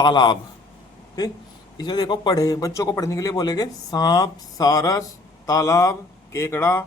तालाब। ठीक, इसमें देखो पढ़े, बच्चों को पढ़ने के लिए बोलेंगे सांप, सारस, तालाब, केकड़ा,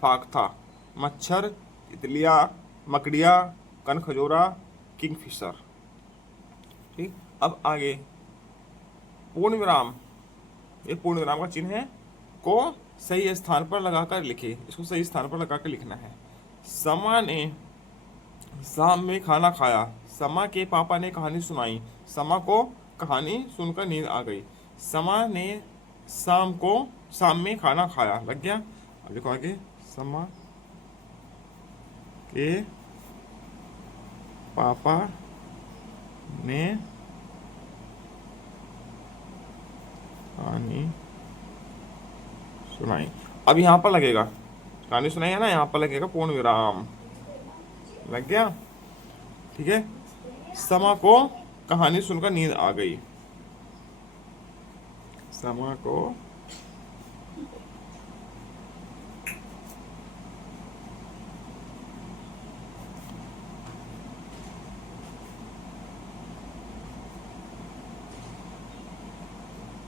फाख्ता, मच्छर, तितलियां, मकड़िया, कनखजूरा, किंगफिशर। ठीक, अब आगे पूर्ण विराम, ये पूर्ण विराम का चिन्ह है, को सही स्थान पर लगाकर लिखे, इसको सही स्थान पर लगाकर लिखना है। समा ने शाम में खाना खाया, समा के पापा ने कहानी सुनाई, समा को कहानी सुनकर नींद आ गई। समा ने शाम में खाना खाया, लग गया। अब देखो आगे, समा के पापा ने कहानी सुनाई। अब यहाँ पर लगेगा, कहानी सुनाई है ना, यहाँ पर लगेगा पूर्ण विराम, लग गया। ठीक है, समा को कहानी सुनकर नींद आ गई, समा को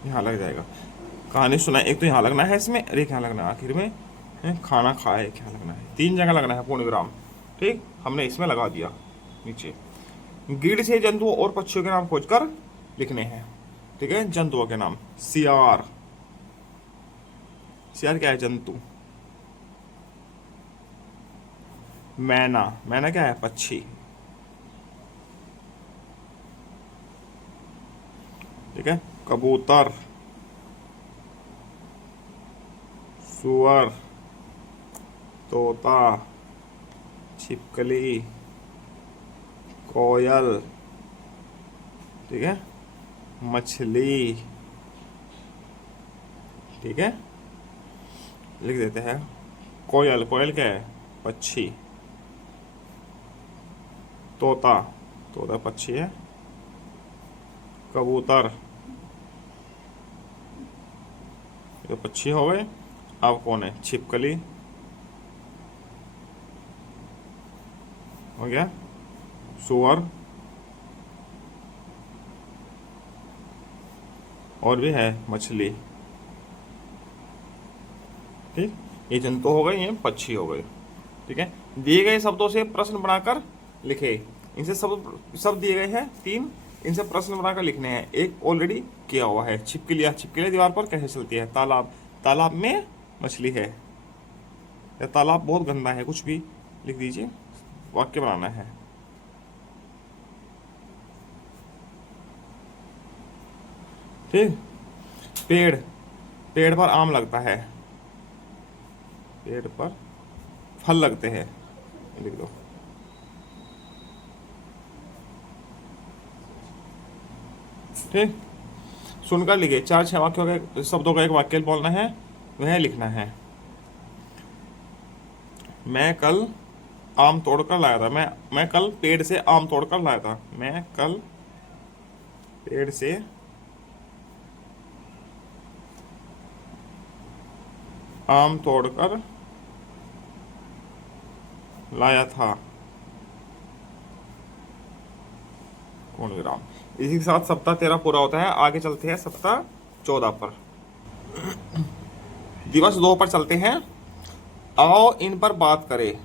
यहाँ लग जाएगा, कहानी सुनाई, एक तो यहाँ लगना है इसमें, और एक यहाँ लगना है आखिर में है, खाना खाए क्या लगना है, 3 जगह लगना है पूर्ण विराम। ठीक, हमने इसमें लगा दिया नीचे। गिद्ध से जंतुओं और पक्षियों के नाम खोजकर लिखने हैं। ठीक है, जंतुओं के नाम, सियार, सियार क्या है, जंतु। मैना, मैना क्या है, पक्षी। ठीक है, कबूतर, सुअर, तोता, छिपकली, कोयल। ठीक है, मछली। ठीक है, लिख देते हैं कोयल, कोयल क्या है, पक्षी। तोता, तोता पक्षी है। कबूतर, ये पक्षी हो गए। अब कौन है, छिपकली हो गया, सुअर, और भी है मछली। ठीक, ये जंतु हो गए, ये पक्षी हो गए। ठीक है, दिए गए शब्दों से प्रश्न बनाकर लिखे, इनसे शब्द दिए गए हैं 3, इनसे प्रश्न बनाकर लिखने हैं। एक ऑलरेडी किया हुआ है, छिपकलियाँ, छिपकलियाँ दीवार पर कैसे चलती है। तालाब, तालाब में मछली है, या तालाब बहुत गंदा है, कुछ भी लिख दीजिए, वाक्य बनाना है। ठीक, पेड़, पेड़ पर आम लगता है, पेड़ पर फल लगते हैं, लिख दो। ठीक, सुनकर लिखे, 4-6 वाक्यों के शब्दों का एक वाक्य बोलना है, वह लिखना है। मैं कल आम तोड़कर लाया था, मैं कल पेड़ से आम तोड़कर लाया था, मैं कल पेड़ से आम तोड़कर लाया था, पूर्ण विराम। इसी के साथ सप्ताह 13 पूरा होता है। आगे चलते हैं सप्ताह 14 पर। दिवस 2 पर चलते हैं। आओ इन पर बात करें,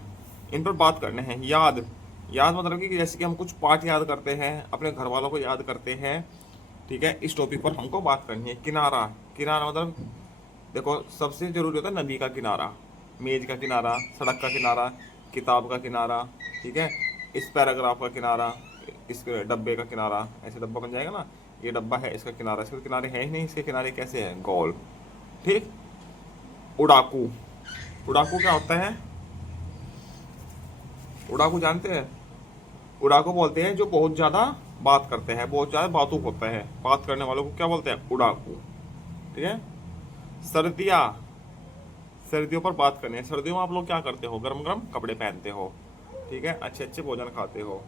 इन पर बात करने हैं। याद, याद मतलब कि जैसे कि हम कुछ पाठ याद करते हैं, अपने घर वालों को याद करते हैं। ठीक है, इस टॉपिक पर हमको बात करनी है। किनारा, किनारा मतलब देखो सबसे जरूरी होता है नदी का किनारा, मेज का किनारा, सड़क का किनारा, किताब का किनारा। ठीक है, इस पैराग्राफ का किनारा, इस डब्बे का किनारा, ऐसे डब्बा बन जाएगा ना, ये डब्बा है, इसका किनारा, इसके किनारे है ही नहीं, इसके किनारे कैसे है, गोल। ठीक, उड़ाकू, उड़ाकू क्या होता है, उड़ाकू जानते हैं, उड़ाकू बोलते हैं जो बहुत ज्यादा बात करते हैं, बहुत ज्यादा बातुक होता है, बात करने वालों को क्या बोलते हैं, उड़ाकू। ठीक है, सर्दियाँ, सर्दियों पर बात करनी है। सर्दियों में आप लोग क्या करते हो, गर्म गर्म कपड़े पहनते हो, ठीक है, अच्छे अच्छे भोजन खाते हो,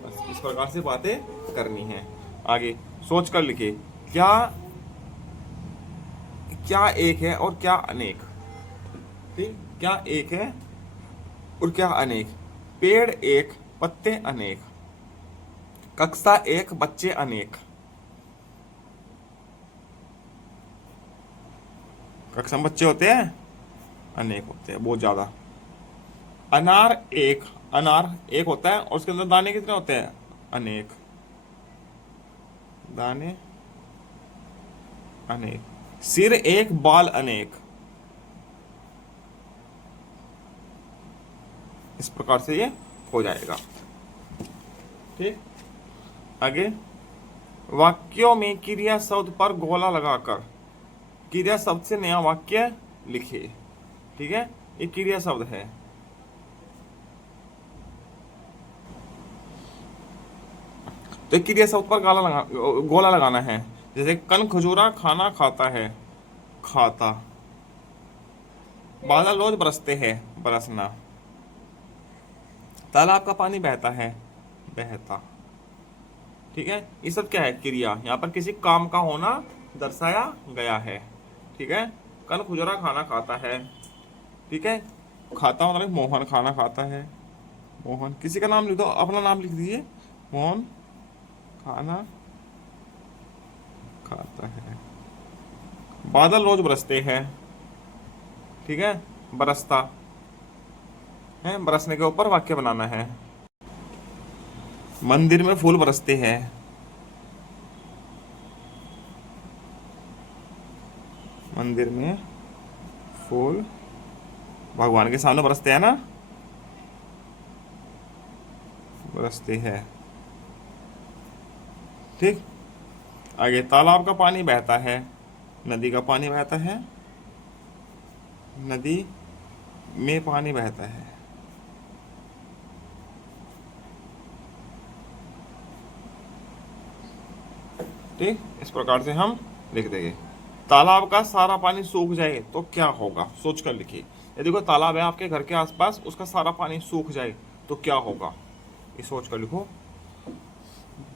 बस इस प्रकार से बातें करनी है। आगे सोच कर लिखिए, क्या क्या एक है और क्या अनेक। ठीक, क्या एक है और क्या अनेक। पेड़ एक, पत्ते अनेक, कक्षा एक, बच्चे अनेक। कक्षा में बच्चे होते हैं, अनेक होते हैं, बहुत ज्यादा। अनार एक, अनार एक होता है और उसके अंदर दाने कितने होते हैं? अनेक। दाने अनेक। सिर एक, बाल अनेक। इस प्रकार से ये हो जाएगा। ठीक, आगे। वाक्यों में क्रिया शब्द पर गोला लगाकर क्रिया शब्द से नया वाक्य लिखिए। ठीक है, ये क्रिया शब्द है। तो एक क्रिया शब्द पर गोला लगाना है। जैसे कन खजूरा खाना खाता है, खाता। बादल रोज बरसते हैं, बरसना। तालाब का पानी बहता है, बहता। ठीक है, ये सब क्या है? क्रिया। यहाँ पर किसी काम का होना दर्शाया गया है। ठीक है, कल खुजरा खाना खाता है। ठीक है, खाता मतलब मोहन खाना खाता है, मोहन। किसी का नाम लिख दो, अपना नाम लिख दीजिए, मोहन खाना खाता है। बादल रोज बरसते हैं। ठीक है, बरसता है, बरसने के ऊपर वाक्य बनाना है। मंदिर में फूल बरसते हैं, मंदिर में फूल भगवान के सामने बरसते हैं ना, बरसते हैं। ठीक, आगे। तालाब का पानी बहता है, नदी का पानी बहता है, नदी में पानी बहता है। ठीक, इस प्रकार से हम लिख देंगे। तालाब का सारा पानी सूख जाए तो क्या होगा? सोच कर लिखिए। यदि कोई तालाब है आपके घर के आसपास, उसका सारा पानी सूख जाए तो क्या होगा? ये सोच कर लिखो।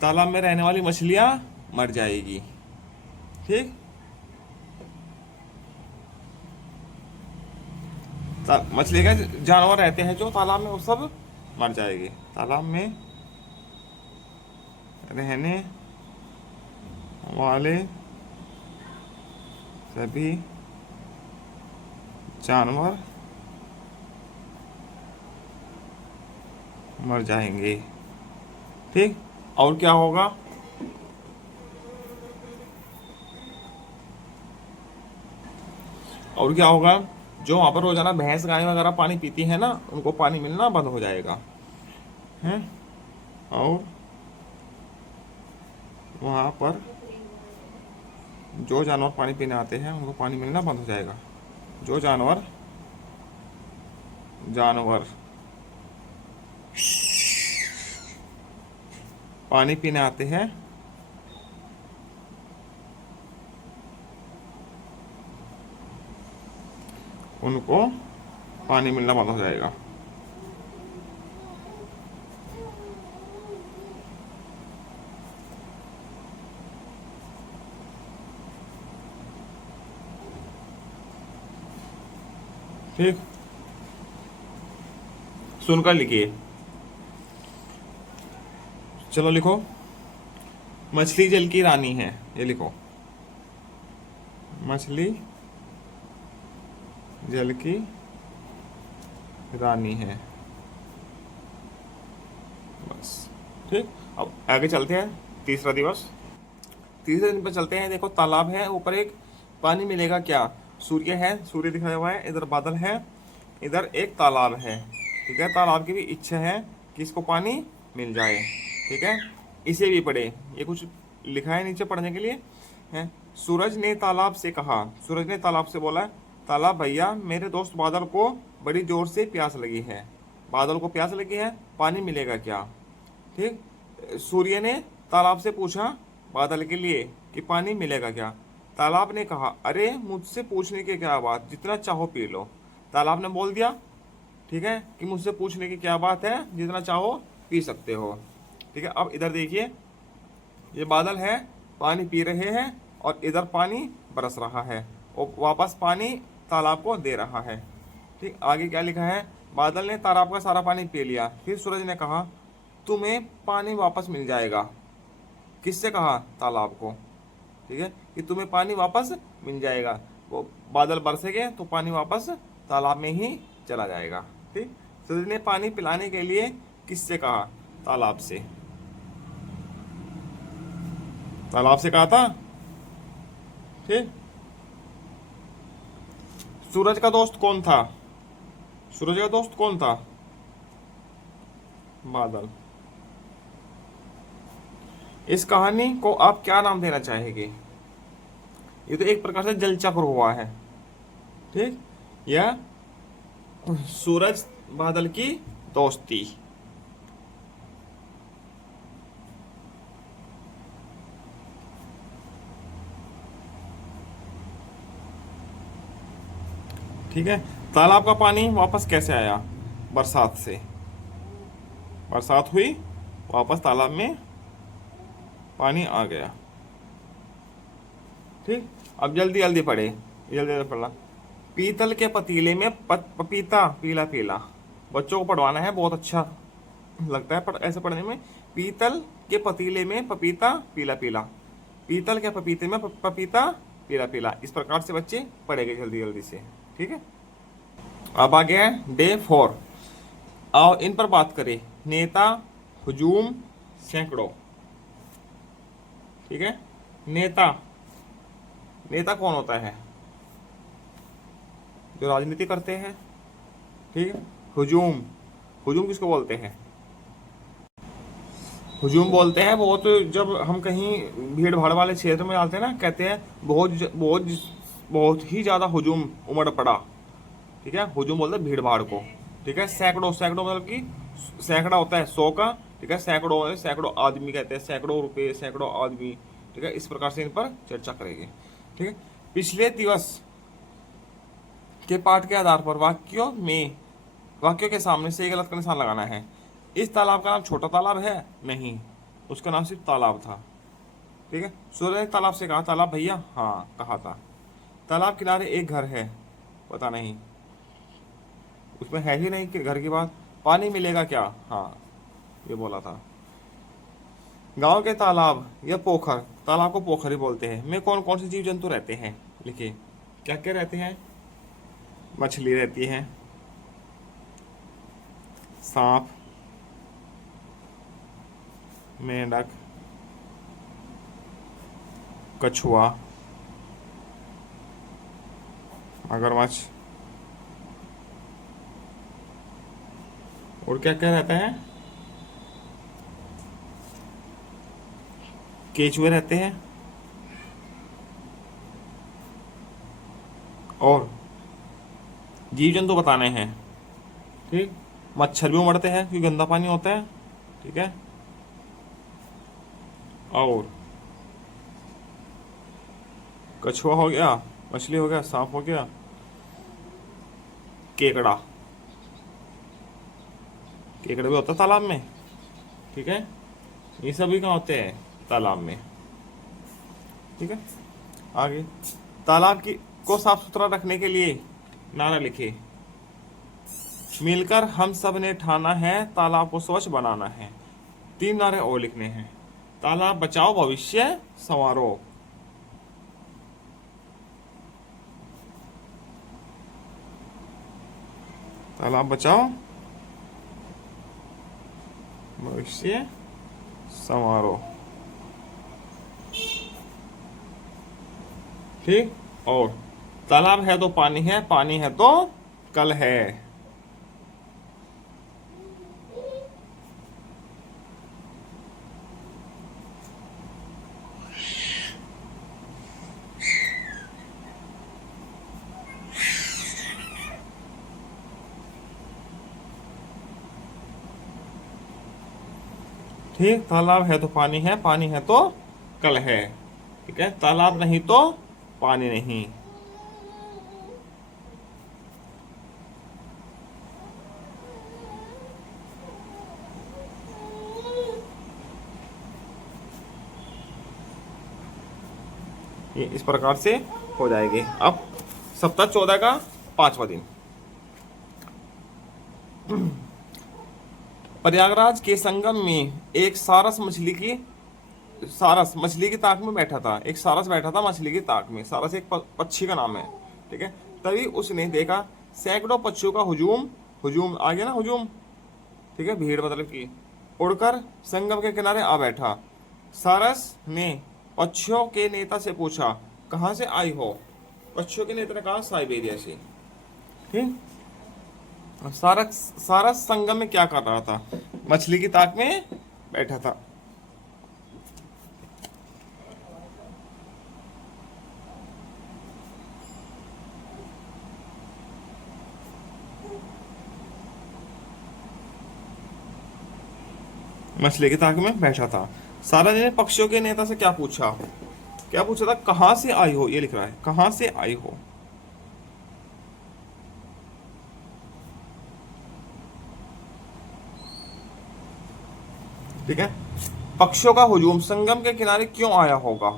तालाब में रहने वाली मछलियां मर जाएगी। ठीक, मछली के जानवर रहते हैं जो तालाब में, वो सब मर जाएंगे। तालाब में रहने वाले सभी जानवर मर जाएंगे। ठीक, और क्या होगा? और क्या होगा? जो वहां पर रोजाना भैंस गाय वगैरह पानी पीती है ना, उनको पानी मिलना बंद हो जाएगा है। और वहां पर जो जानवर पानी पीने आते हैं, उनको पानी मिलना बंद हो जाएगा। जो जानवर पानी पीने आते हैं, उनको पानी मिलना बंद हो जाएगा। ठीक, सुनकर लिखिए। चलो लिखो। मछली जल की रानी है, ये लिखो। मछली जल की रानी है, बस। ठीक, अब आगे चलते हैं। तीसरा दिवस। तीसरे दिन पर चलते हैं। देखो, तालाब है, ऊपर एक पानी मिलेगा क्या? सूर्य है, सूर्य दिखाया हुआ है, इधर बादल है, इधर एक तालाब है। ठीक है, तालाब की भी इच्छा है कि इसको पानी मिल जाए। ठीक है, इसे भी पढ़े, ये कुछ लिखा है नीचे पढ़ने के लिए है। सूरज ने तालाब से कहा, सूरज ने तालाब से बोला, तालाब भैया, मेरे दोस्त बादल को बड़ी जोर से प्यास लगी है। बादल को प्यास लगी है, पानी मिलेगा क्या? ठीक, सूर्य ने तालाब से पूछा बादल के लिए कि पानी मिलेगा क्या? तालाब ने कहा, अरे मुझसे पूछने की क्या बात, जितना चाहो पी लो। तालाब ने बोल दिया, ठीक है, कि मुझसे पूछने की क्या बात है, जितना चाहो पी सकते हो। ठीक है, अब इधर देखिए, ये बादल है, पानी पी रहे हैं, और इधर पानी बरस रहा है, और वापस पानी तालाब को दे रहा है। ठीक, आगे क्या लिखा है? बादल ने तालाब का सारा पानी पी लिया। फिर सूरज ने कहा, तुम्हें पानी वापस मिल जाएगा। किससे कहा? तालाब को। ठीक है, कि तुम्हें पानी वापस मिल जाएगा। वो बादल बरसेंगे तो पानी वापस तालाब में ही चला जाएगा। ठीक, सूरज ने पानी पिलाने के लिए किससे कहा? तालाब से। तालाब से कहा था। ठीक, सूरज का दोस्त कौन था? सूरज का दोस्त कौन था? बादल। इस कहानी को आप क्या नाम देना चाहेंगे? ये तो एक प्रकार से जल चक्र हुआ है। ठीक, या सूरज बादल की दोस्ती। ठीक है, तालाब का पानी वापस कैसे आया? बरसात से। बरसात हुई, वापस तालाब में पानी आ गया। ठीक, अब जल्दी जल्दी पढ़े, जल्दी जल्दी पढ़ना। पीतल के पतीले में पपीता पीला पीला। बच्चों को पढ़वाना है, बहुत अच्छा लगता है ऐसे पढ़ने में। पीतल के पतीले में पपीता पीला पीला। पीतल के पपीते में पपीता पीला पीला। इस प्रकार से बच्चे पढ़ेंगे जल्दी जल्दी से। ठीक है, अब आ गया डे 4। आओ इन पर बात करें। नेता, हुजूम, सैकड़ों। ठीक है, नेता। नेता कौन होता है? जो राजनीति करते हैं। ठीक है, हुजूम। हुजूम किसको बोलते हैं? हुजूम बोलते हैं बहुत, जब हम कहीं भीड़ भाड़ वाले क्षेत्र में जाते हैं ना, कहते हैं बहुत बहुत बहुत ही ज्यादा हुजूम उमड़ पड़ा। ठीक है, हुजूम बोलते हैं भीड़ भाड़ को। ठीक है, सैकड़ों। सैकड़ों मतलब कि सैकड़ा होता है 100 का। ठीक है, सैकड़ों, सैकड़ों आदमी कहते हैं, सैकड़ों रुपए, सैकड़ों आदमी। ठीक है, इस प्रकार से इन पर चर्चा करेंगे। ठीक है, पिछले दिवस के पाठ के आधार पर वाक्यों के सामने से गलत का निशान लगाना है। इस तालाब का नाम छोटा तालाब है? नहीं, उसका नाम सिर्फ तालाब था। ठीक है, सूर्य ने तालाब से कहा, तालाब भैया। हाँ, कहा था। तालाब किनारे एक घर है? पता नहीं, उसमें है ही नहीं कि घर की बात। पानी मिलेगा क्या? हाँ, ये बोला था। गांव के तालाब या पोखर, तालाब को पोखर ही बोलते हैं, में कौन कौन से जीव जंतु रहते हैं? लिखिए, क्या क्या रहते हैं? मछली रहती है, सांप, मेंढक, कछुआ, मगरमच्छ, और क्या क्या रहता है? केचुए रहते हैं, और जीव जंतु बताने हैं। ठीक, मच्छर भी उमड़ते हैं क्योंकि गंदा पानी होता है। ठीक है, और कछुआ हो गया, मछली हो गया, सांप हो गया, केकड़ा। केकड़ा भी होता है तालाब में। ठीक है, ये सभी कहाँ होते हैं? तालाब में। ठीक है, आगे। तालाब की को साफ सुथरा रखने के लिए नारा लिखे। मिलकर हम सब ने ठाना है, तालाब को स्वच्छ बनाना है। 3 नारे और लिखने हैं। तालाब बचाओ, भविष्य संवारो। तालाब बचाओ, भविष्य संवारो। ठीक, और तालाब है तो पानी है, पानी है तो कल है। ठीक, तालाब है तो पानी है, पानी है तो कल है। ठीक है, तालाब नहीं तो पानी नहीं। ये इस प्रकार से हो जाएगी। अब सप्ताह 14 का 5वां दिन। प्रयागराज के संगम में एक सारस मछली की सारस मछली की ताक में बैठा था, एक सारस बैठा था मछली की ताक में। सारस एक पक्षी का नाम है, ठीक है। तभी उसने देखा सैकड़ों पक्षियों का हुजूम, हुजूम आ गया ना, हुजूम, ठीक है, भीड़ मतलब की, उड़कर संगम के किनारे आ बैठा। सारस ने पक्षियों के नेता से पूछा, कहाँ से आई हो? पक्षियों के नेता ने कहा, साइबेरिया से। ठीक। सारस सारस संगम में क्या कर रहा था? मछली की ताक में बैठा था। मछली की ताक में बैठा था। सारस ने पक्षियों के नेता से क्या पूछा? क्या पूछा था? कहाँ से आई हो, ये लिख रहा है, कहाँ से आई हो। ठीक है। पक्षियों का हुजूम संगम के किनारे क्यों आया होगा?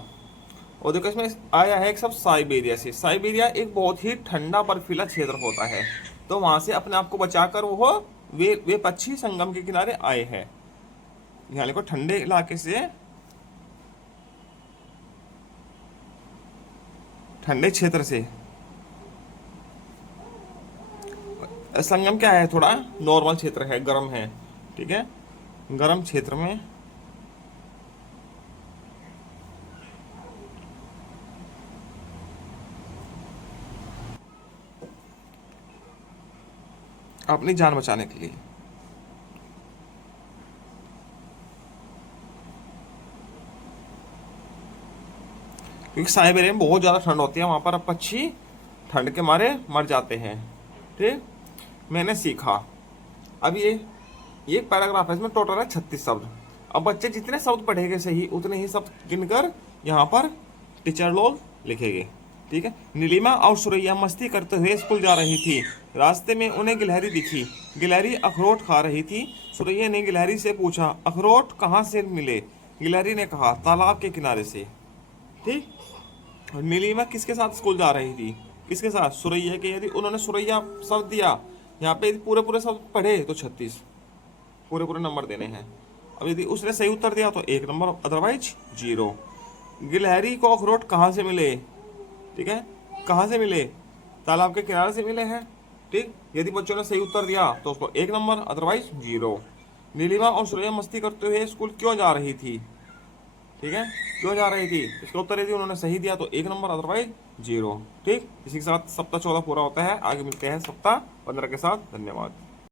और देखो इसमें आया है एक सब साइबेरिया से। साइबेरिया एक बहुत ही ठंडा बर्फीला क्षेत्र होता है, तो वहां से अपने आप को बचाकर वो वे पक्षी संगम के किनारे आए हैं। यहाँ देखो, ठंडे इलाके से, ठंडे क्षेत्र से। संगम क्या है? थोड़ा नॉर्मल क्षेत्र है, गर्म है, ठीक है। गर्म क्षेत्र में अपनी जान बचाने के लिए। क्योंकि साइबेरिया में बहुत ज़्यादा ठंड होती है, वहाँ पर अब पक्षी ठंड के मारे मर जाते हैं। ठीक। मैंने सीखा। अब ये एक पैराग्राफ है, इसमें टोटल है 36 शब्द। अब बच्चे जितने शब्द पढ़ेंगे सही, उतने ही शब्द गिनकर यहाँ पर टीचर लोग लिखेंगे। ठीक है। नीलिमा और सुरैया मस्ती करते हुए स्कूल जा रही थी। रास्ते में उन्हें गिलहरी दिखी। गिलहरी अखरोट खा रही थी। सुरैया ने गिलहरी से पूछा, अखरोट कहाँ से मिले? गिलहरी ने कहा, तालाब के किनारे से। ठीक। और नीलिमा किसके साथ स्कूल जा रही थी? किसके साथ? सुरैया के। यदि उन्होंने सुरैया शब्द दिया, यहाँ पे यदि पूरे पूरे शब्द पढ़े तो 36 पूरे पूरे नंबर देने हैं। अब यदि उसने सही उत्तर दिया तो 1 नंबर, अदरवाइज 0। गिलहरी को अखरोट कहाँ से मिले? ठीक है, कहाँ से मिले? तालाब के किनारे से मिले हैं। ठीक। यदि बच्चों ने सही उत्तर दिया तो उसको 1 नंबर, अदरवाइज 0। नीलिमा और सुरैया मस्ती करते हुए स्कूल क्यों जा रही थी? ठीक है, क्यों जा रही थी? इसका उत्तर यदि उन्होंने सही दिया तो 1 नंबर, अदरवाइज 0। ठीक। इसी के साथ सप्ताह 14 पूरा होता है। आगे मिलते हैं सप्ताह 15 के साथ। धन्यवाद।